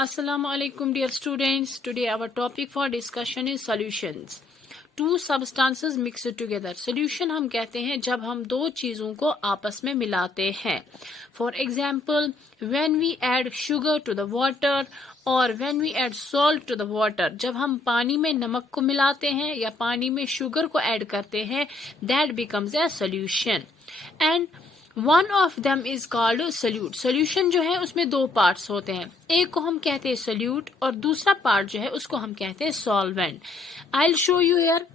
Assalamu alaikum dear students. Today our topic for discussion is solutions. Two substances mixed together. Solution हम कहते हैं जब हम दो चीजों को आपस में मिलाते हैं. For example, when we add sugar to the water or when we add salt to the water. जब हम पानी में नमक को मिलाते हैं या पानी में शुगर को ऐड करते हैं, that becomes a solution. And one of them is called solute. Solution जो है उसमें दो पार्ट्स होते हैं. एक को हम कहते हैं सल्यूट और दूसरा पार्ट जो है उसको हम कहते हैं solvent. I will show you here.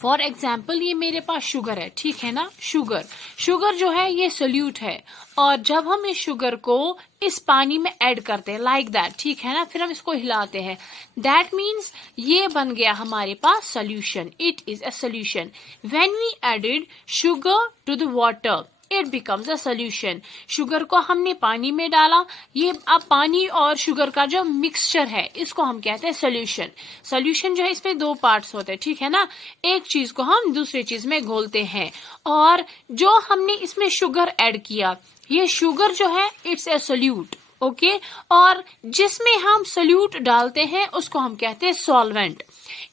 For example ये मेरे पास शुगर है, ठीक है ना. शुगर जो है ये सोल्यूट है और जब हम इस शुगर को इस पानी में ऐड करते हैं लाइक दैट, ठीक है ना, फिर हम इसको हिलाते हैं. दैट मीन्स ये बन गया हमारे पास solution. It is a solution. When we added sugar to the water it becomes a solution. Sugar को हमने पानी में डाला, ये अब पानी और शुगर का जो मिक्सचर है इसको हम कहते हैं सोल्यूशन. सोल्यूशन जो है इसमें दो पार्ट्स होते हैं, ठीक है ना. एक चीज को हम दूसरी चीज में घोलते हैं और जो हमने इसमें शुगर ऐड किया, ये शुगर जो है इट्स ए सोल्यूट. ओके और जिसमें हम सोल्यूट डालते हैं उसको हम कहते हैं solvent.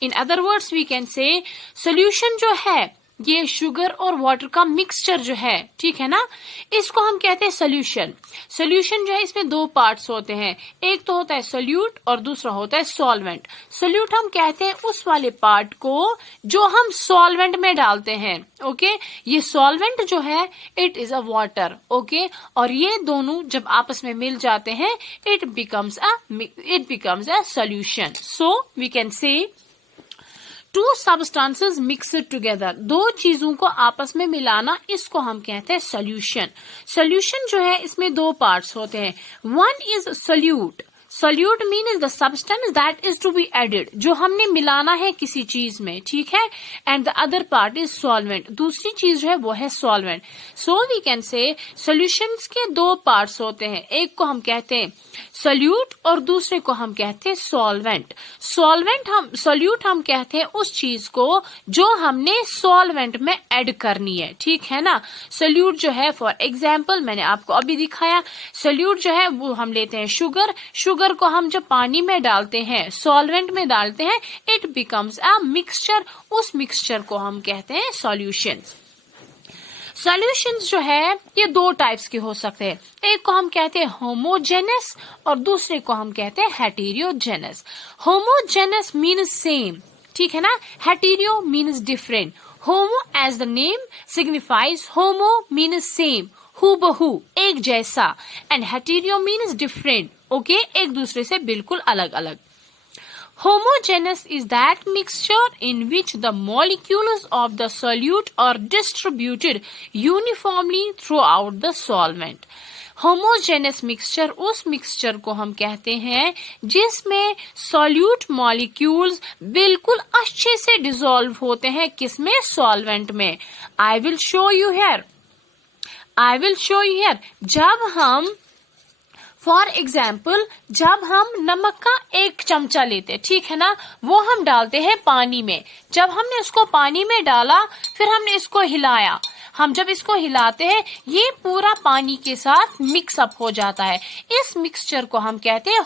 In other words we can say solution जो है ये शुगर और वाटर का मिक्सचर जो है, ठीक है ना, इसको हम कहते हैं सोल्यूशन. सोल्यूशन जो है इसमें दो पार्ट्स होते हैं. एक तो होता है सोल्यूट और दूसरा होता है सॉल्वेंट. सोल्यूट हम कहते हैं उस वाले पार्ट को जो हम सॉल्वेंट में डालते हैं. ओके ये सॉल्वेंट जो है it is a water. Okay और ये दोनों जब आपस में मिल जाते हैं it becomes a solution. So we can say two substances mixed together. दो चीजों को आपस में मिलाना इसको हम कहते हैं सोल्यूशन. सोल्यूशन जो है इसमें दो पार्ट्स होते हैं. One is solute. Solute mean is the substance that is to be added, जो हमने मिलाना है किसी चीज में, ठीक है. And the other part is solvent. दूसरी चीज जो है वो है solvent. So we can say solutions के दो पार्ट्स होते हैं. एक को हम कहते हैं सोल्यूट और दूसरे को हम कहते हैं सॉल्वेंट. सोल्यूट हम कहते हैं उस चीज को जो हमने सॉल्वेंट में ऐड करनी है, ठीक है ना. सोल्यूट जो है फॉर एग्जाम्पल मैंने आपको अभी दिखाया. सोल्यूट जो है वो हम लेते हैं शुगर को हम जब पानी में डालते हैं, सॉल्वेंट में डालते हैं, इट बिकम्स अ मिक्सचर. उस मिक्सचर को हम कहते हैं सॉल्यूशन. सॉल्यूशंस जो है ये दो टाइप्स के हो सकते हैं. एक को हम कहते हैं होमोजेनस और दूसरे को हम कहते हैं हेटेरोजेनस. होमोजेनस मीन्स सेम, ठीक है ना. Hetero means different. Homo as the name signifies, homo means same, हूबहू, एक जैसा. And hetero means different. Okay एक दूसरे से बिल्कुल अलग अलग. Homogeneous is that mixture in which the molecules of the solute are distributed uniformly throughout the solvent. Homogeneous mixture उस mixture को हम कहते हैं जिसमें solute molecules बिल्कुल अच्छे से dissolve होते हैं. किसमें? solvent में. I will show you here. जब हम फॉर एग्जाम्पल जब हम नमक का एक चमचा लेते हैं, ठीक है ना, वो हम डालते हैं पानी में. जब हमने उसको पानी में डाला फिर हमने इसको हिलाया. हम जब इसको हिलाते हैं ये पूरा पानी के साथ मिक्स अप हो जाता है. इस मिक्सचर को हम कहते हैं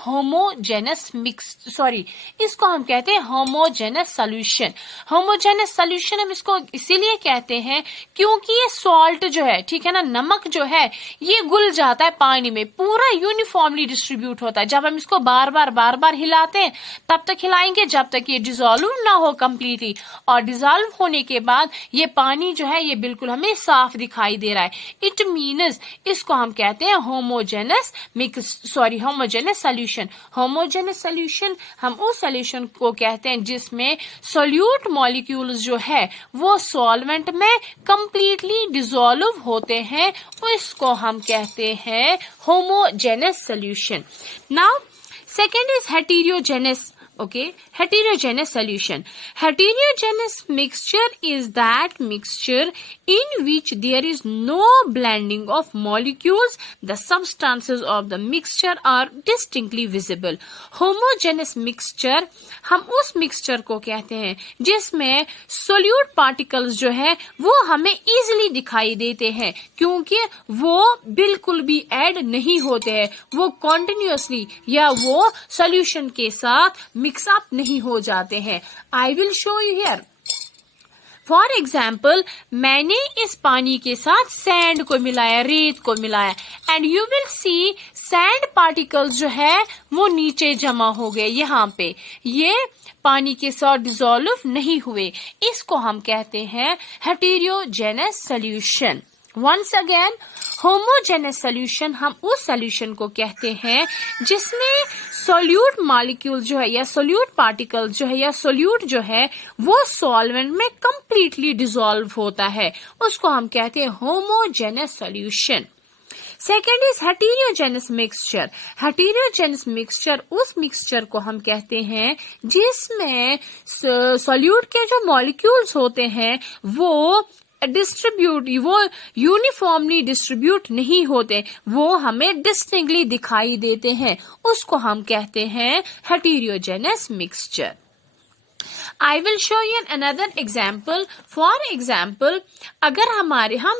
इसको हम कहते हैं होमोजेनस सोल्यूशन. होमोजेनस सोल्यूशन हम इसको इसीलिए कहते हैं क्योंकि ये सॉल्ट जो है, ठीक है ना, नमक जो है ये घुल जाता है पानी में, पूरा यूनिफॉर्मली डिस्ट्रीब्यूट होता है. जब हम इसको बार बार हिलाते हैं तब तक हिलाएंगे जब तक ये डिसॉल्व ना हो कम्प्लीटली. और डिसॉल्व होने के बाद ये पानी जो है ये बिल्कुल हमें साफ दिखाई दे रहा है. इट मीन्स इसको हम कहते हैं होमोजेनस सोल्यूशन. होमोजेनस सोल्यूशन हम उस सोल्यूशन को कहते हैं जिसमें सोल्यूट मॉलिक्यूल्स जो है वो सॉल्वेंट में कंप्लीटली डिसॉल्व होते हैं. इसको हम कहते हैं homogeneous solution. Now second is heterogeneous. Okay, heterogeneous solution. Heterogeneous mixture is that mixture in which there is no blending of molecules. The substances of the mixture are distinctly visible. Homogeneous mixture, हम उस mixture को कहते हैं जिसमें solute particles जो है वो हमें easily दिखाई देते हैं, क्योंकि वो बिल्कुल भी add नहीं होते हैं, वो continuously या वो solution के साथ मिक्स अप नहीं हो जाते हैं. I will show you here. For example, मैंने इस पानी के साथ सैंड को मिलाया, रेत को मिलाया, and you will see sand particles जो है वो नीचे जमा हो गए. यहाँ पे ये पानी के साथ डिसॉल्व नहीं हुए. इसको हम कहते हैं heterogeneous solution. Once again, homogeneous solution हम उस सॉल्यूशन को कहते हैं जिसमें सोल्यूट मॉलिक्यूल जो है या सोल्यूट पार्टिकल जो है या सोल्यूट जो है वो सॉल्वेंट में कंप्लीटली डिसॉल्व होता है. उसको हम कहते हैं homogeneous solution. Second is heterogeneous mixture. Heterogeneous mixture उस मिक्सचर को हम कहते हैं जिसमें सोल्यूट के जो मॉलिक्यूल्स होते हैं वो वो यूनिफॉर्मली डिस्ट्रीब्यूट नहीं होते, वो हमें डिस्टिंक्टली दिखाई देते हैं. उसको हम कहते हैं heterogeneous mixture. I will show you another example. For example, अगर हम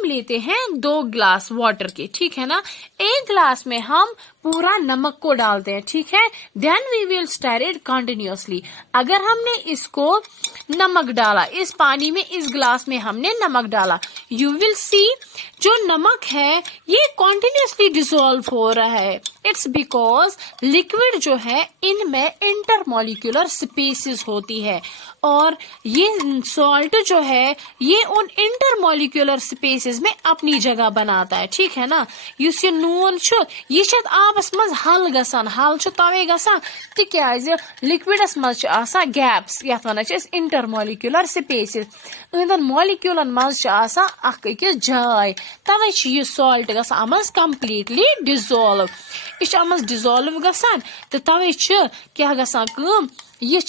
लेते हैं 2 ग्लास वाटर के, ठीक है ना, एक ग्लास में हम पूरा नमक को डालते हैं, ठीक है, then we will stir it continuously. अगर हमने इसको नमक डाला, इस पानी में, इस ग्लास में हमने नमक डाला, you will see जो नमक है ये continuously dissolve हो रहा है. It's because liquid जो है इनमें intermolecular spaces होती है और ये सॉल्ट जो है ये उन इंटरमोलिकुलर स्पेसेस में अपनी जगह बनाता है, ठीक है ना. युस ये नून छु ये छत आबस मज हल गसान, हल छु तवे गसान तिक्याज लिक्विडस मज आसान गैप्स, यथ वनान छ इंटरमोलिकुलर स्पेसेस. इंदन मोलिक्यूलन मज आसान अख अकिस जाय, तवे छ ये सॉल्ट गसान मज कंप्लीटली डिसॉल्व. इस मज डिसॉल्व गसान तो तवे छ क्या गसान कम, ये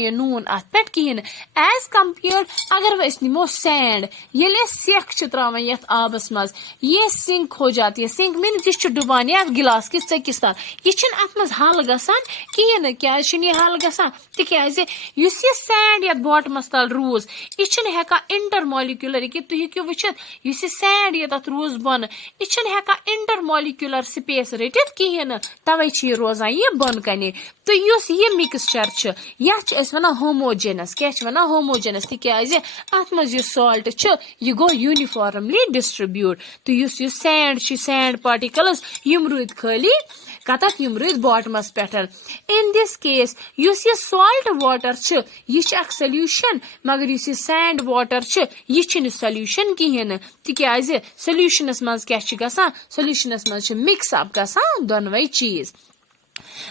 ये नून अत पे कहें एज कम्पेयर अगर वह निमो सैंड, ये सेख त्रावान यथ आबस मज ये सिंक हो जाती है. सिंक मीन यह डुबान ये गिलास किस चकिस तान, यह अत मज हल गसान कहें. क्या यह हल गसान तिकाज यह सैंड ये बॉटमस तल रूज यह हेका इंटरमोलिकुलर कि तुम हेको वुचित यह सैंड ये तथ रूज बन यह हेका इंटरमोलिकुलर स्पेस रटित कहें, तवे यह रोजान ये बन कने. तो ये मिक्सचर यह वन होमोजेनस, क्या वन होमोजेनस तिकाज अत मज सॉल्ट यह गो यूनिफॉर्मली डिस्ट्रीब्यूट. तो सैंड पार्टिकल्स यम रूद खाली कतक यम रूद बॉटमस पे. इन दिस केस युस यह सॉल्ट वाटर यह सोल्यूशन, मगर युस यह सैंड वाटर यह सोल्यूशन कहें तिकाज सोल्यूशनस मज क्या गसान, सोल्यूशनस मज मिक्स अप गसान दोनवे चीज.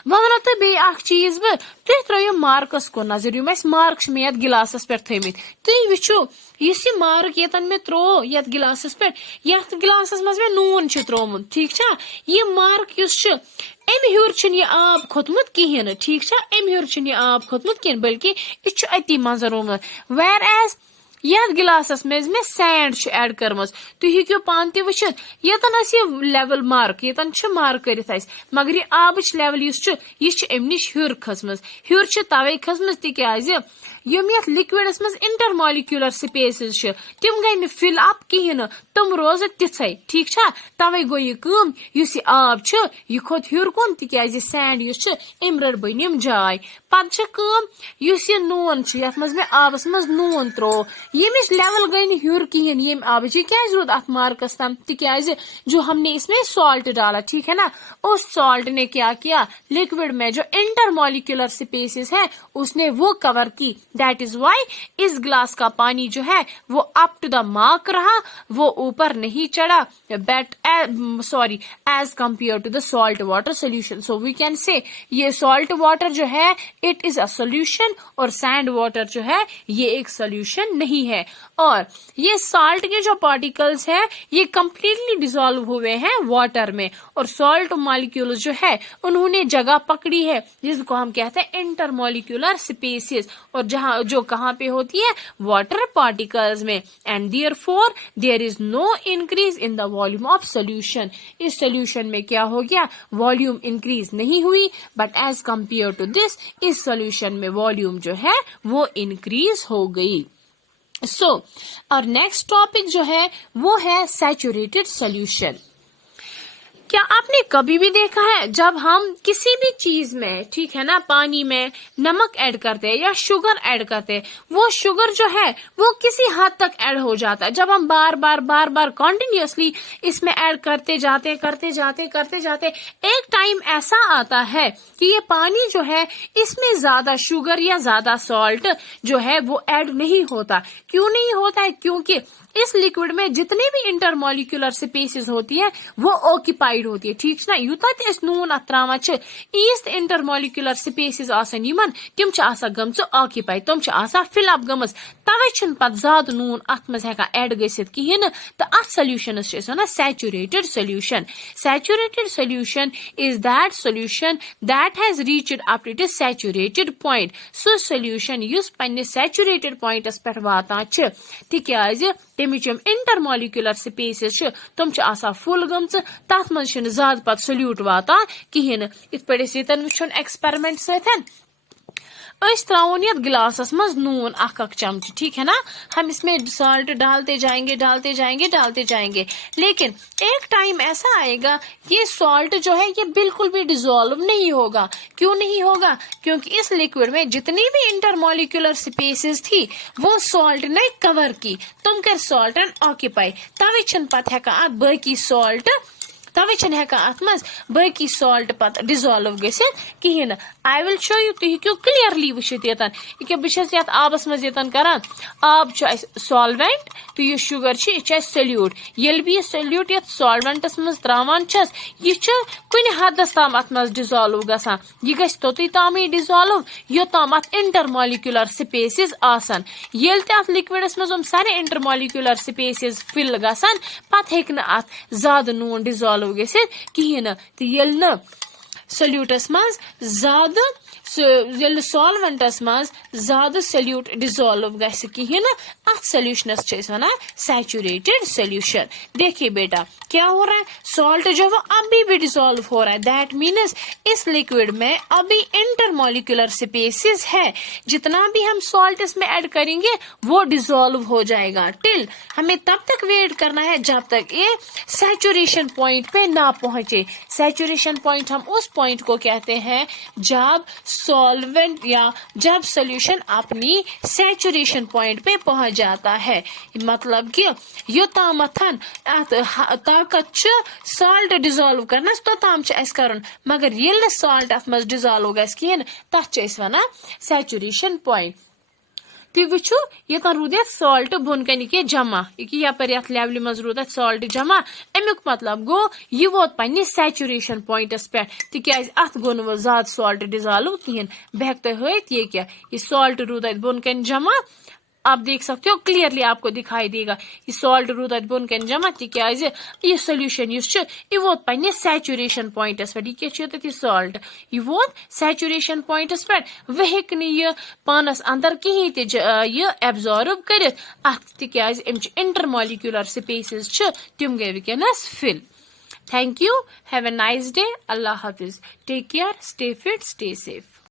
वन तो बे चीज बह तुम त्रो मार्कस को नजर, यम मार्क मे गिलासस पे थमित, तुम वो इस मार्क ये मे त्रो ये गिलासस पे, ये गिलासस मज मे नून त्रोमुत, ठीक छा. यह मार्क अम हूर यह आब खोतमुत कहें, ठीक छा, अम हूर यह आब खोतमुत कहें, बल्कि यह अति मज रोमुत. वेर एज यथ गिलासस मे सैंड एड कर्म, तुम हेको पान तह वुचित यह लेवल मार्क, यतन मार्क कर, मगर यह आब लेवल यह अम निश हूर खसम, हूर तवे खसम तिकाज यम यथ लिक्विडस मज इंटरमोलिकुलर स्पेसेस तिम गई फिल अप कहें, तुम रोज तिथे, ठीक छा. तवे गो यह आब यह खोत हूर कुन तिकाज सैंड अम रट बनिम जाय. पत यह नून यथ मज मे आबस मज नून त्रो, यमिश लेवल गई हूर कहें ये आब क्या रूद अत मार्कस तम तिकाज जो हमने इसमें सॉल्ट डाला, ठीक है ना, उस सॉल्ट ने क्या किया, लिक्विड में जो इंटरमोलिकुलर स्पेसेस है उसने वो कवर की. दैट इज वाई इस ग्लास का पानी जो है वो अप टू द मार्क रहा, वो ऊपर नहीं चढ़ा, but sorry as compared to the salt water solution. So we can say ये सॉल्ट वाटर जो है इट इज अ सोल्यूशन और सैंड वाटर जो है ये एक सोल्यूशन नहीं नहीं है, और ये सॉल्ट के जो पार्टिकल्स है ये कंप्लीटली डिसॉल्व हुए हैं वाटर में, और सॉल्ट मॉलिक्यूल्स जो है उन्होंने जगह पकड़ी है जिसको हम कहते हैं इंटरमॉलिक्यूलर स्पेसेस, और जहां जो कहां पे होती है, वाटर पार्टिकल्स में, and therefore there is no increase in the volume of solution. इस सोल्यूशन में क्या हो गया, वॉल्यूम इंक्रीज नहीं हुई, but as compared to this इस सोल्यूशन में वॉल्यूम जो है वो इंक्रीज हो गई। सो और नेक्स्ट टॉपिक जो है वो है सैचुरेटेड सोल्यूशन। क्या आपने कभी भी देखा है जब हम किसी भी चीज में, ठीक है ना, पानी में नमक ऐड करते हैं या शुगर ऐड करते हैं, वो शुगर जो है वो किसी हद तक ऐड हो जाता है। जब हम बार बार कॉन्टिन्यूअसली इसमें ऐड करते जाते एक टाइम ऐसा आता है कि ये पानी जो है इसमें ज्यादा शुगर या ज्यादा सॉल्ट जो है वो ऐड नहीं होता। क्यों नहीं होता है? क्योंकि इस लिक्विड में जितनी भी इंटरमॉलिक्यूलर स्पेसेस होती है वो ऑक्यूपाइड होती है, ठीक ना। यूता ते नून अत त्रावान ईस इंटरमॉलिक्यूलर स्पेसेस आसान यमन तिम गमच ऑक्यूपाइड, तम फिल अप गमस, तवे छन पत ज्यादा नून अत मज हेका ऐड गसित किहिन, तो अत सोल्यूशनस छ one saturated solution. Saturated solution is that solution that has reached up to its saturated point. So solution युस पन्ने सैचुरेटेड पॉइंटस पेठ वातान छ, तिक्याज तमिच इंटरमॉलिक्यूलर स्पेसेस तम फुल गमच, तथ मज ज्यादा पत सोल्यूट वातान किहिन। इत पे यतन वुचन एक्सपेरिमेंट सतन त्राउन यथ गिलासस मज नून अख चमच, ठीक है ना। हम इसमें सॉल्ट डालते जाएंगे, लेकिन एक टाइम ऐसा आएगा ये सॉल्ट जो है ये बिल्कुल भी डिसॉल्व नहीं होगा। क्यों नहीं होगा? क्योंकि इस लिक्विड में जितनी भी इंटरमॉलिक्यूलर स्पेसेस थी वो सॉल्ट ने कवर की। तुम कर सॉल्ट एंड ऑक्यूपाई, तवे छन पत हेका अत बाकी सॉल्ट, तवे छन हेका अत मज बाकी सॉल्ट पत डिसॉल्व गसित किहिन। आई विल शो यू, तुम हेक्यो क्लियरली वुचित यतन। ये बस यत आबस मज यतन करान, आब सॉल्वेंट तो ये शुगर यह सोल्यूट। येल भी सोल्यूट यत सॉल्वेंटस मज त्रावान छस, यह कुन हदस ताम अत मज डिसॉल्व गसान। यह गस तोतुय ताम डिसॉल्व योताम अत इंटरमॉलिक्यूलर स्पेसेस आसान। येल ते अत लिक्विडस मज सारे इंटरमॉलिक्यूलर स्पेसेस फिल गसान, पत हेक न अत ज्यादा नून डिसॉल्व गसित किहिन। तो येल न सोल्यूटस मज ज्यादा सॉल्वेंटस मज ज्यादा सोल्यूट डिसॉल्व गस किहिन, अत सोल्यूशनस छ वनान सैचुरेटेड सोल्यूशन। देखिए बेटा क्या हो रहा है, सॉल्ट जो है वो अभी भी डिसॉल्व हो रहा है। दैट मीन्स इस लिक्विड में अभी इंटरमॉलिक्यूलर स्पेसेस है। जितना भी हम सॉल्ट इसमें ऐड करेंगे वो डिसॉल्व हो जाएगा। टिल हमें तब तक वेट करना है जब तक ये सैचुरेशन पॉइंट पे ना पहुंचे। सैचुरेशन पॉइंट हम उस पॉइंट को कहते हैं जब सॉल्वेंट या जब सोल्यूशन अपनी सैचुरेशन पॉइंट पे पहुंच जाता है। मतलब कि यो तामथन ताकत सॉल्ट डिसॉल्व करना तो ताम कर, मगर ये सॉल्ट अत मज डिसॉल्व गस कहें तथ वन सैचुरेशन पॉइंट। तुम वो यतन रूद सॉल्ट बोन कन के जमा, यपर ये लेवल मज रूद सॉल्ट जमा, अमुक मतलब गो यह वोत पन्ने सैचुरेशन पॉइंटस पे, तिक्याज अत गो न ज्यादा सॉल्ट डिसॉल्व कहें। बह हेक तुम हत ये सॉल्ट रूद बोन कन जमा। आप देख सकते हो क्लियरली, आपको दिखाई देगा ये सॉल्ट रूद बोन कन जमा, तिक्याज यह सोल्यूशन यह वोत पन्ने सैचुरेशन पॉइंटस पे। यह सॉल्ट यह वोत सैचुरेशन पॉइंटस पे, वह हेक यह पानस अंदर कहीं यह एब्जॉर्व कर, तिक्याज अमच इंटरमॉलिक्यूलर स्पेसेस तिम गए वनस फिल। Thank you, have a nice day, अल्लाह हाफिज, take care, stay fit, stay safe.